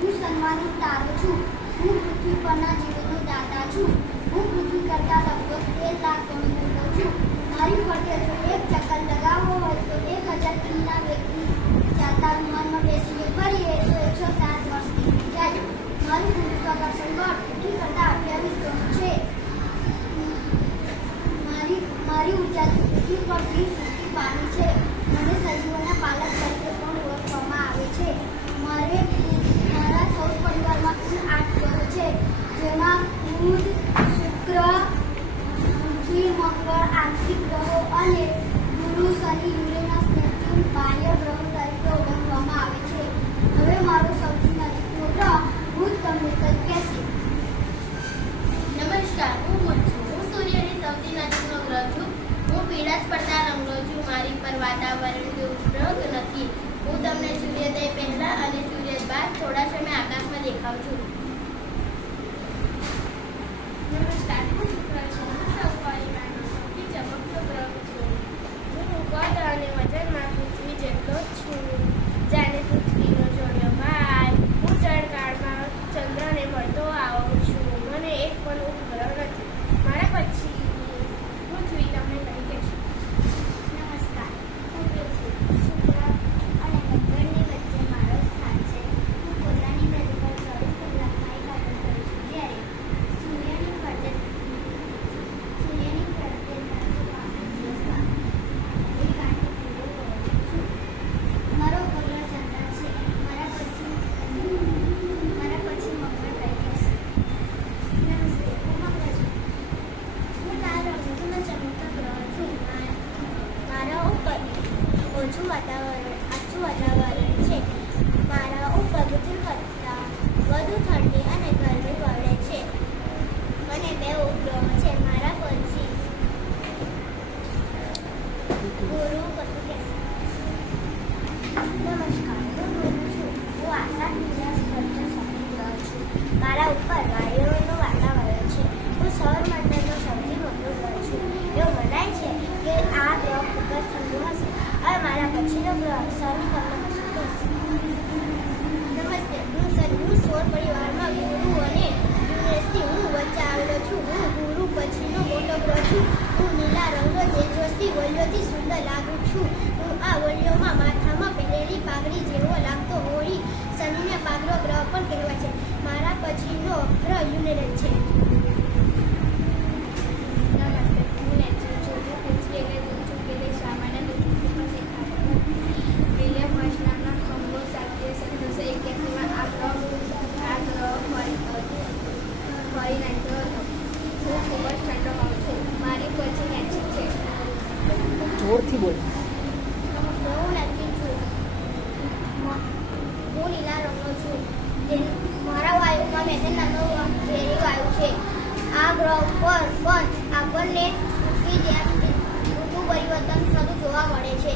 હું સન્માનિત તારો છું. હું પૃથ્વી પરના જીવોનો દાતા છું. હું પૃથ્વી કરતાં લગભગ 13 લાખ ગણો મોટો છું. મારી ફરતે જો એક ચક્કર લગાવવો હોય તો 1000 કિલોના વ્યક્તિ ચાલતા વિમાનમાં બેસીને ફરીએ તો 107 વર્ષ નીકળી જાય. મારું ગુરુત્વાકર્ષણ બળ પૃથ્વી કરતાં 28 ગણું છે. મારી ઉર્જાથી પૃથ્વી પર જીવ સૃષ્ટિ પામી છે. મને સજીવોના પાલક તરીકે પણ ઓળખવામાં આવે છે. મારા સૌર પરિવારમાં કુલ 8 ગ્રહો છે, જેમાં બુધ, શુક્ર, પૃથ્વી, મંગળ આંતરિક ગ્રહો અને ગુરુ, શનિ, યુરેનસ, નેપચ્યુન બાહ્ય ગ્રહો તરીકે ઓળખવામાં આવે છે. હવે મારો સૌથી નજીકનો ગ્રહ બુધ તમને કંઈક કહેશે. નમસ્કાર, હું બુધ છું. હું સૂર્યની સૌથી નજીકનો ગ્રહ છું. હું પીળાશ પડતા રંગનો છું. મારી પર વાતાવરણીય ઉપદ્રવ નથી. હું તમને સૂર્યોદય પહેલા અને સૂર્યોદય બાદ થોડા સમય આકાશમાં દેખાઉં છું. નમસ્કાર, હું શુક્ર છું. હું સૌપરિવારનો સૌથી ચમકતો ગ્રહ છું. હું કદ અને વજનમાં પૃથ્વી જેટલો જ છું. જાણે પૃથ્વીનો જોડ્યો ભાઈ. હું જળકાળમાં ચંદ્રને મળતો આવું છું. મને એક પણ ઉપગ્રહ નથી. મારા પછી પૃથ્વી તમને કંઈ કહેશે. નમસ્કાર, હું પૃથ્વી, શુક્ર અને મંગળની વચ્ચે મારો સ્થાન છે. હું પોતાની ધરી પર 24 કલાકમાં એક આગળ કરું છું, જ્યારે સૂર્યની ફરતે 365 દિવસમાં એક આંટો પૂરો કરું છું. મારો ઉપગ્રહ ચંદ્ર છે. મારા પછી મંગળ કંઈ કહેશે. નમસ્તે, હું મંગળ છું. હું લાલ રંગનો ચમકતો ગ્રહ છું. મારા ઉપર આછું વાતાવરણ છે. મારા ઉપર પૃથ્વી કરતાં વધુ ઠંડી અને ગરમી પડે છે. મને 2 ઉપગ્રહો છે. મારા પછી ગુરુ કશું કહેશે. નમસ્કાર, હું ગુરુ છું. હું આશા નિરાશ કરતો સફેદ ગ્રહ છું. મારા ઉપર વાયુઓનું વાતાવરણ છે. હું સૌરમંડળનો સૌથી મોટો ગ્રહ છું. એવું મનાય છે કે આ ગ્રહ ખૂબ જ ઠંડુ હશે. હવે મારા પછીનો ગ્રહ શનિ તમને કશું કહેશે. નમસ્તે, હું સૌર પરિવારમાં ગુરુ અને યુરેનસથી હું વચ્ચે આવેલો છું. હું ગુરુ પછીનો મોટો ગ્રહ છું. હું લીલા રંગનો તેજસ્વી વલયોથી સુંદર લાગુ છું. હું આ વલયોમાં માથામાં પહેરેલી પાઘડી જેવો લાગતો હોઈ શનિને પાઘડો ગ્રહ પણ કહેવાય છે. મારા પછીનો ગ્રહ યુરેનસ છે. નમસ્તે, હું નેચર છું. હું પૃથ્વી એટલે દૂર છું કે તે સામાન્ય પૃથ્વી પર દેખાતો નથી. વિલિયમ વોશનામના ખંભો સાથે 1781માં આ ગ્રહ ફરી નાખ્યો હતો. હું ખૂબ જ ઠંડો હોઉં છું. મારી પછી નેચર છે. જોરથી બોલ. નમસ્તે, હું નેપચ્યુન છું. હું લીલા રંગનો છું. મારા વાયુમાં મેથેન નામનો ઝેરી વાયુ છે. આ ગ્રહ પર પણ આપણને પૃથ્વી જેમ ઋતુ પરિવર્તન થતું જોવા મળે છે.